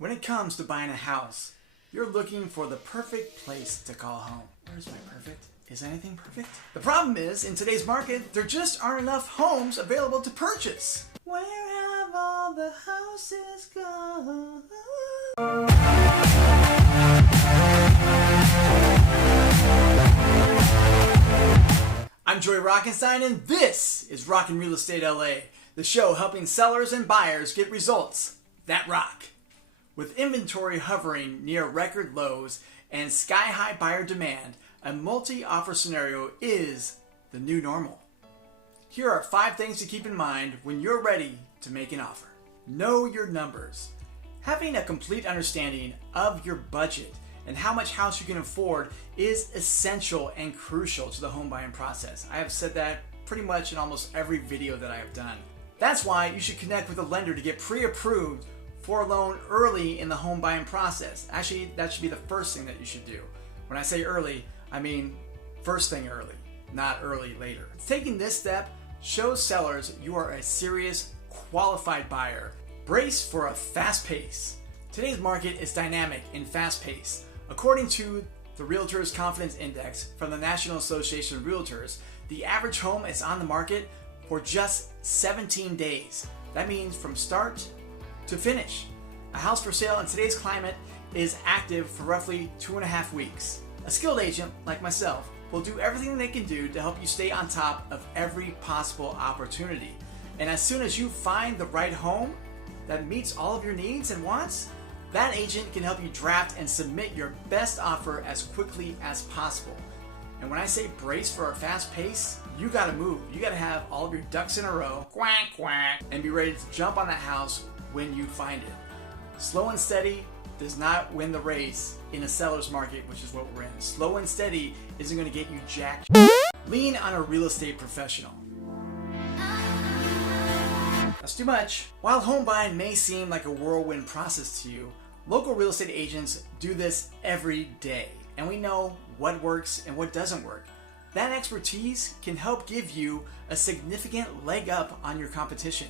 When it comes to buying a house, you're looking for the perfect place to call home. Where's my perfect? Is anything perfect? The problem is, in today's market, there just aren't enough homes available to purchase. Where have all the houses gone? I'm Joey Rockenstein, and this is Rockin' Real Estate LA, the show helping sellers and buyers get results that rock. With inventory hovering near record lows and sky-high buyer demand, a multi-offer scenario is the new normal. Here are 5 things to keep in mind when you're ready to make an offer. Know your numbers. Having a complete understanding of your budget and how much house you can afford is essential and crucial to the home buying process. I have said that pretty much in almost every video that I have done. That's why you should connect with a lender to get pre-approved for a loan early in the home buying process. Actually, that should be the first thing that you should do. When I say early, I mean first thing early, not early later. Taking this step shows sellers you are a serious, qualified buyer. Brace for a fast pace. Today's market is dynamic and fast paced. According to the Realtor's Confidence Index from the National Association of Realtors, the average home is on the market for just 17 days. That means from start to finish. A house for sale in today's climate is active for roughly 2.5 weeks. A skilled agent like myself will do everything they can do to help you stay on top of every possible opportunity. And as soon as you find the right home that meets all of your needs and wants, that agent can help you draft and submit your best offer as quickly as possible. And when I say brace for a fast pace, you gotta move. You gotta have all of your ducks in a row, quack, quack, and be ready to jump on that house when you find it. Slow and steady does not win the race in a seller's market, which is what we're in. Slow and steady isn't gonna get you jack. Lean on a real estate professional. That's too much. While home buying may seem like a whirlwind process to you, local real estate agents do this every day, and we know what works and what doesn't work. That expertise can help give you a significant leg up on your competition.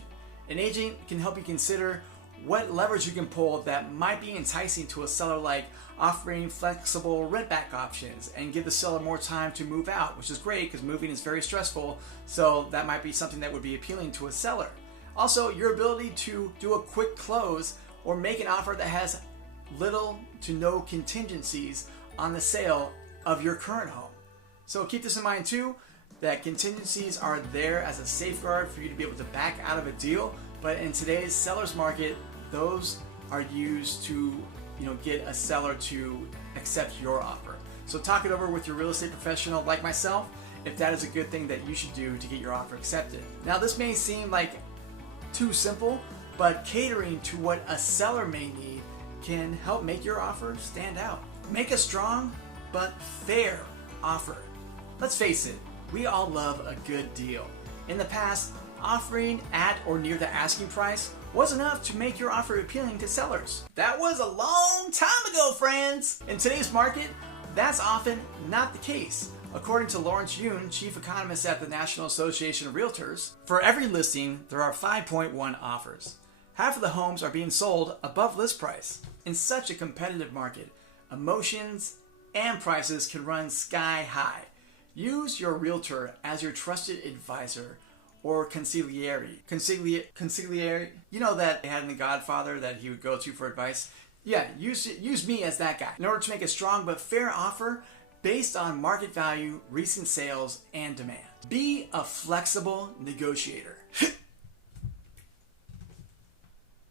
An agent can help you consider what levers you can pull that might be enticing to a seller, like offering flexible rent-back options and give the seller more time to move out, which is great because moving is very stressful, so that might be something that would be appealing to a seller. Also, your ability to do a quick close or make an offer that has little to no contingencies on the sale of your current home. So keep this in mind too, that contingencies are there as a safeguard for you to be able to back out of a deal, but in today's seller's market, those are used to get a seller to accept your offer. So talk it over with your real estate professional like myself if that is a good thing that you should do to get your offer accepted. Now, this may seem like too simple, but catering to what a seller may need can help make your offer stand out. Make a strong but fair offer. Let's face it, we all love a good deal. In the past, offering at or near the asking price was enough to make your offer appealing to sellers. That was a long time ago, friends! In today's market, that's often not the case. According to Lawrence Yoon, chief economist at the National Association of Realtors, for every listing, there are 5.1 offers. Half of the homes are being sold above list price. In such a competitive market, emotions and prices can run sky high. Use your realtor as your trusted advisor or consigliere. Consigliere, you know that they had in The Godfather that he would go to for advice? Yeah, use me as that guy in order to make a strong but fair offer based on market value, recent sales, and demand. Be a flexible negotiator.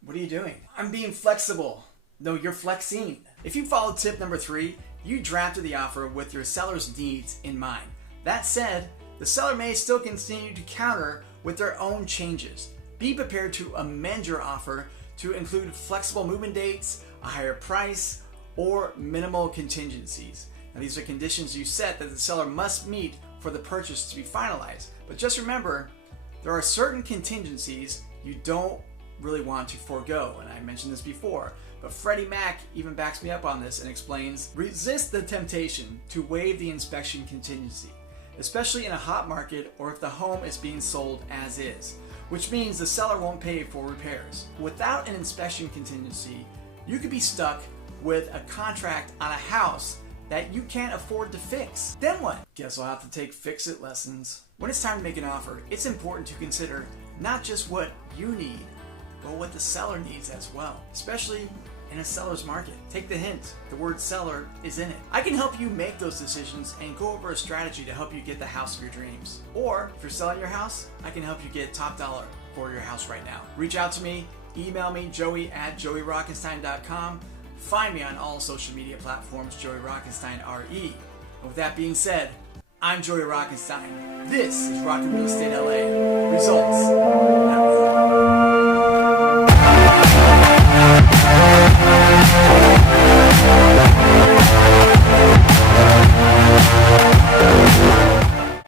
What are you doing? I'm being flexible. No, you're flexing. If you follow tip number 3, you drafted the offer with your seller's needs in mind. That said, the seller may still continue to counter with their own changes. Be prepared to amend your offer to include flexible movement dates, a higher price, or minimal contingencies. Now, these are conditions you set that the seller must meet for the purchase to be finalized. But just remember, there are certain contingencies you don't really want to forego, and I mentioned this before, but Freddie Mac even backs me up on this and explains, resist the temptation to waive the inspection contingency, especially in a hot market or if the home is being sold as is, which means the seller won't pay for repairs. Without an inspection contingency, You could be stuck with a contract on a house that you can't afford to fix. Then what? Guess I'll have to take fix-it lessons. When it's time to make an offer, it's important to consider not just what you need, but what the seller needs as well, especially in a seller's market. Take the hint, the word seller is in it. I can help you make those decisions and go over a strategy to help you get the house of your dreams. Or if you're selling your house, I can help you get top dollar for your house right now. Reach out to me, email me, joey@joeyrockenstein.com. Find me on all social media platforms, Joey Rockenstein RE. And with that being said, I'm Joey Rockenstein. This is Rockin' Real Estate LA. Results